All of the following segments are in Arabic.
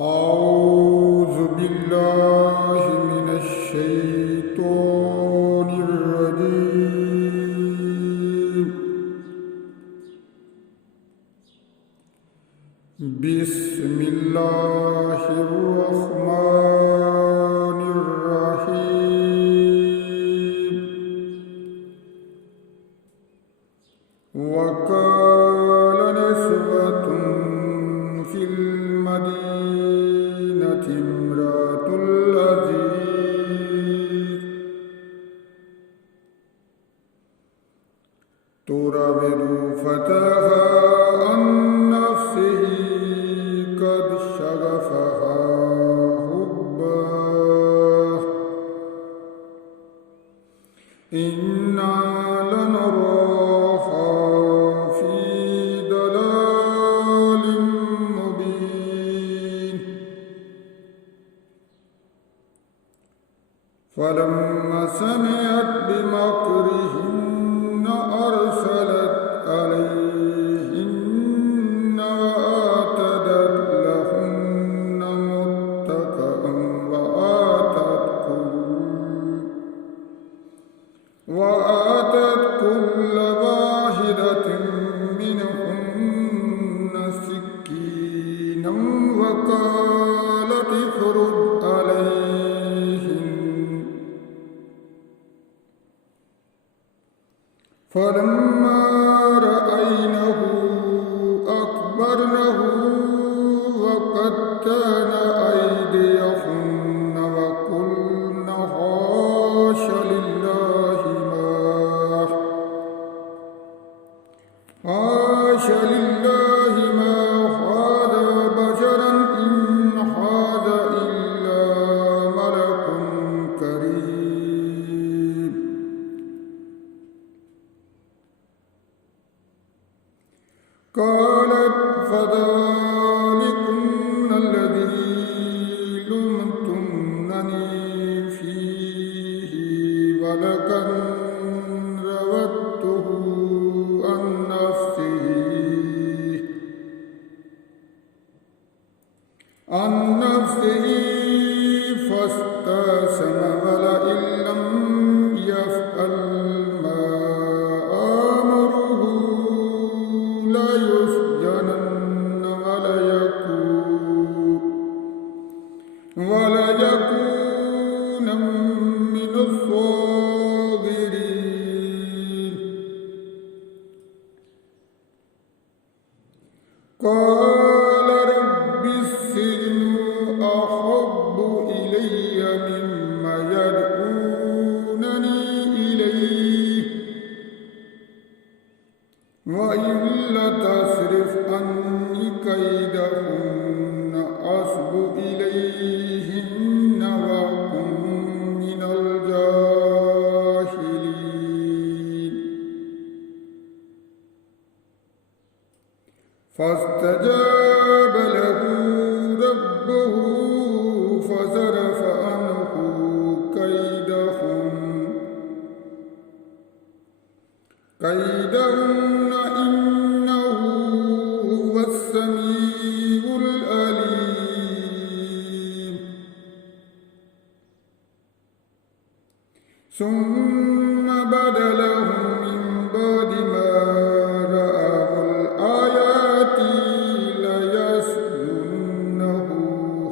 أعوذ بالله من الشيطان الرجيم. بسم الله الرحمن الرحيم. وقال نسوة في المدينة امرأة العزيز تراود فتاها عن نفسه قد شغفها حبا إنا لنراها في ضلال مبين. فلما سمعت بمكرهن أرسلت عليهن وأعتدت لهن متكئا وآتت كل واحدة منهن سكينا وقالت اخرج عليهن. فلما رأينه أكبرنه وقطعن أيديهن وقلن حاش لله ما هذا بشرا إن هذا إلا ملك كريم. قالت فذلكن الذي لمتنني فيه ولقد راودته عن نفسه فاستعصم ولئن لم يفعل ما آمره ليسجنن وليكون من الصاغرين. قال رب السجن أحب إلي مما يدعونني إليه وإلا تصرف عني كيدهن أصب إليهن وأكن من الجاهلين. فاستجاب له ربه فصرف عنه كيدهن إنه هو السميع العليم. ثم بدا لهم من بعد ما رأوا الآيات ليسجننه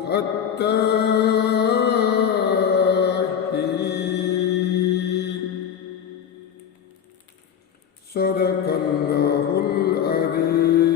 حتى حين. صدق الله العظيم.